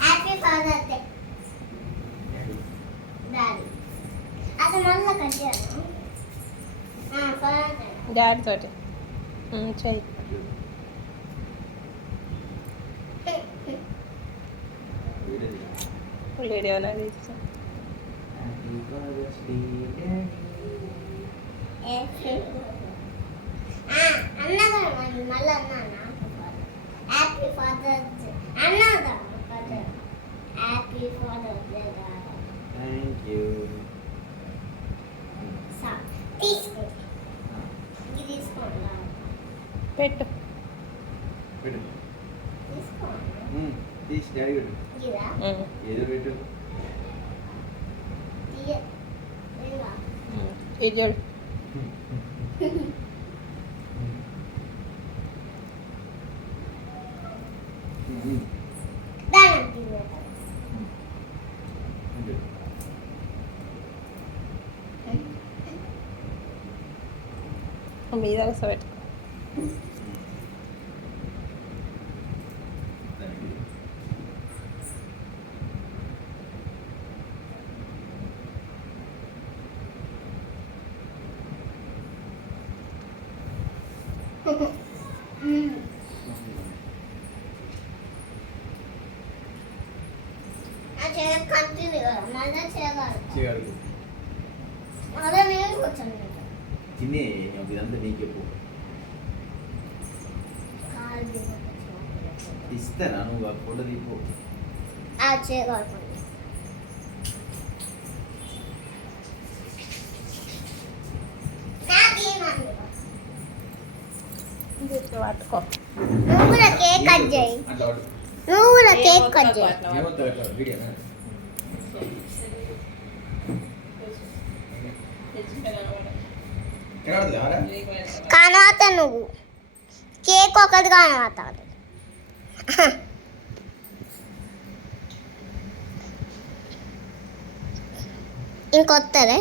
Happy father's day daddy. అది మళ్ళీ cut చేయాలి. డాడీ తోటి చెయ్యి. వీడియో నాది అన్నదా మళ్ళీ అన్నా హ్యాపీ ఫాదర్స్ డే అన్నదా. Happy father's day thank you. తీసుకో ఇది తీసుకోండి. పెట్టు. పెట్టు. తీసుకోండి. తీసి డాడీ పెట్టు. ఇదా ఏదో పెట్టు. ఇది చూడు. మీద పెట్టు. కంటిన్యూ మళ్ళీ చేయగలరు. అదే నేను కూర్చొని తినే ఇదంతా నీకెప్పు ఇస్తానా నువ్వు ఆ ఫోటో తీపో. చేయగలరు. పట్టుకో. నువ్వు కూడా కేక్ కట్ చేయి. నువ్వు కూడా కేక్ కట్ చేయి. కానవాత నువ్వు కేక్ ఒకటి కానవాత ఇంకొత్తరే.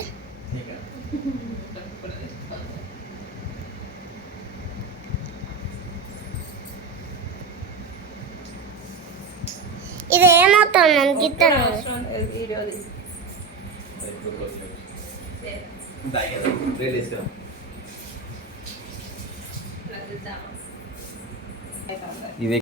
ఇది ఏమవుతుంది గిత్తను ఇది